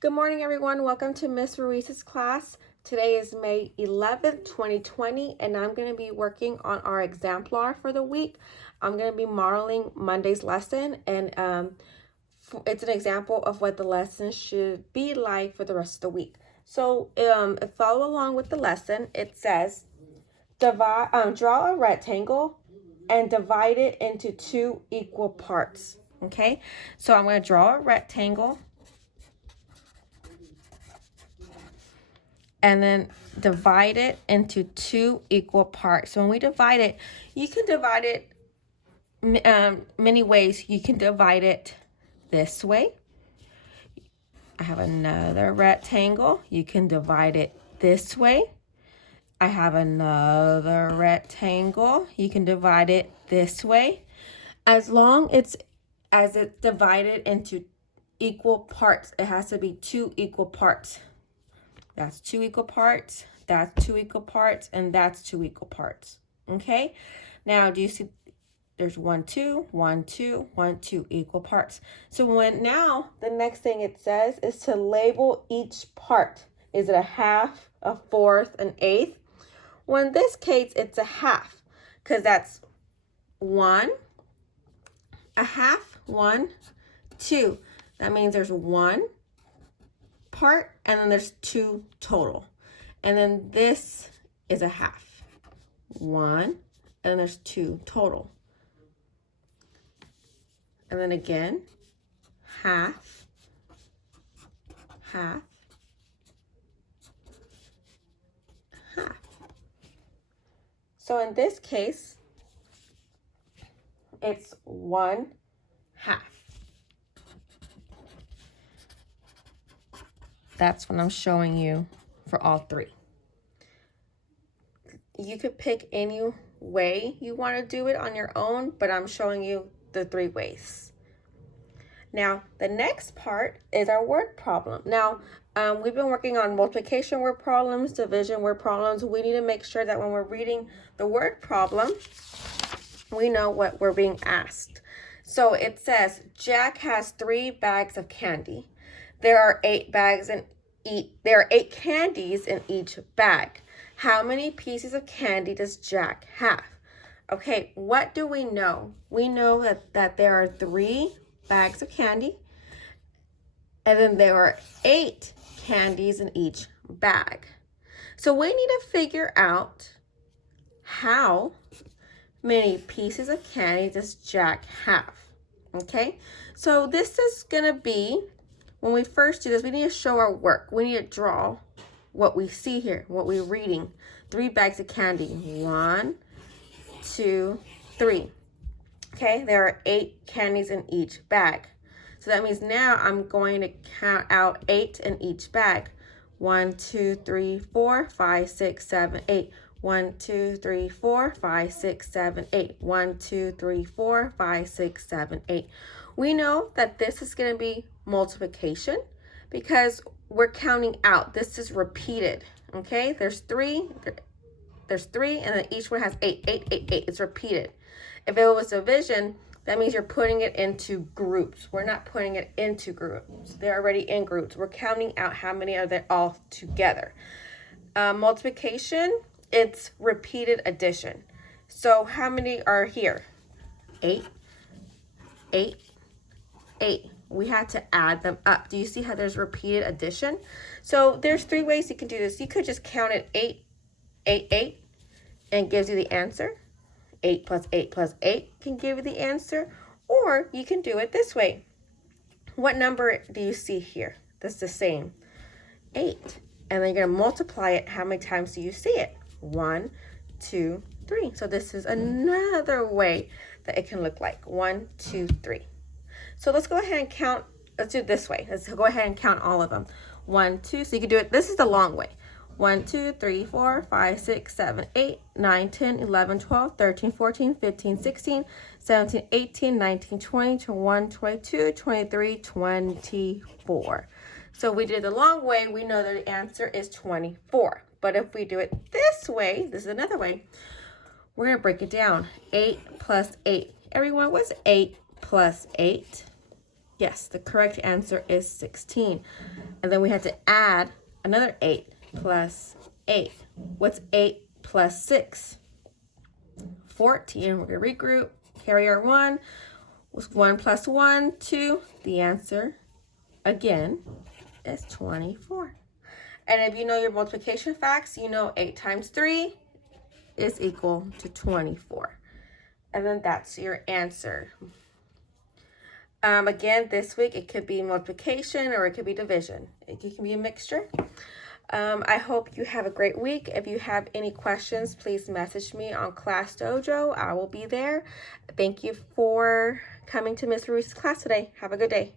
Good morning, everyone. Welcome to Miss Ruiz's class. Today is May 11th, 2020, and I'm going to be working on our exemplar for the week. I'm going to be modeling Monday's lesson, and it's an example of what the lesson should be like for the rest of the week. So follow along with the lesson. It says, draw a rectangle and divide it into two equal parts. Okay, so I'm going to draw a rectangle and then divide it into two equal parts. So when we divide it, you can divide it many ways. You can divide it this way. I have another rectangle. You can divide it this way. I have another rectangle. You can divide it this way. As long as it's divided into equal parts, it has to be two equal parts. That's two equal parts, that's two equal parts, and that's two equal parts. Okay? Now, do you see there's 1, 2, 1, 2, 1, 2 equal parts. So now the next thing it says is to label each part. Is it a half, a fourth, an eighth? Well, in this case, it's a half because that's 1, a half, 1, 2. That means there's 1 part and then there's 2 total, and then this is a half, 1, and there's 2 total, and then again half, half, half. So in this case it's 1 half. That's what I'm showing you for all three. You could pick any way you want to do it on your own, but I'm showing you the 3 ways. Now, the next part is our word problem. Now, we've been working on multiplication word problems, division word problems. We need to make sure that when we're reading the word problem, we know what we're being asked. So it says, Jack has 3 bags of candy. There are 8 candies in each bag. How many pieces of candy does Jack have? Okay, what do we know? We know that there are 3 bags of candy, and then there are 8 candies in each bag. So we need to figure out how many pieces of candy does Jack have. Okay, so this is gonna be, when we first do this, we need to show our work. We need to draw what we see here, what we're reading. 3 bags of candy. 1, 2, 3. Okay, there are 8 candies in each bag. So that means now I'm going to count out 8 in each bag. 1, 2, 3, 4, 5, 6, 7, 8. 1, 2, 3, 4, 5, 6, 7, 8. 1, 2, 3, 4, 5, 6, 7, 8. We know that this is going to be multiplication because we're counting out. This is repeated. Okay, there's 3, and then each one has 8, 8, 8, 8. It's repeated. If it was division, that means you're putting it into groups. We're not putting it into groups. They're already in groups. We're counting out how many are there all together. Multiplication, it's repeated addition. So how many are here? 8, 8, 8. We had to add them up. Do you see how there's repeated addition? So there's 3 ways you can do this. You could just count it 8, 8, 8, and gives you the answer. 8 plus 8 plus 8 can give you the answer. Or you can do it this way. What number do you see here? That's the same. 8. And then you're going to multiply it. How many times do you see it? 1, 2, 3. So this is another way that it can look like. 1, 2, 3. So let's go ahead and count. Let's do it this way. Let's go ahead and count all of them. 1, 2. So you can do it. This is the long way. 1, 2, 3, 4, 5, 6, 7, 8, 9, 10, 11, 12, 13, 14, 15, 16, 17, 18, 19, 20, 21, 22, 23, 24. So we did the long way. We know that the answer is 24. But if we do it this way, this is another way, we're going to break it down. 8 plus 8. Everyone, what's 8 plus 8? Yes, the correct answer is 16. And then we had to add another 8 plus 8. What's 8 plus 6? 14. We're going to regroup. Carry our 1. What's 1 plus 1? 2. The answer, again, is 24. And if you know your multiplication facts, you know 8 times 3 is equal to 24. And then that's your answer. Again, this week it could be multiplication or it could be division. It can be a mixture. I hope you have a great week. If you have any questions, please message me on Class Dojo. I will be there. Thank you for coming to Miss Ruiz's class today. Have a good day.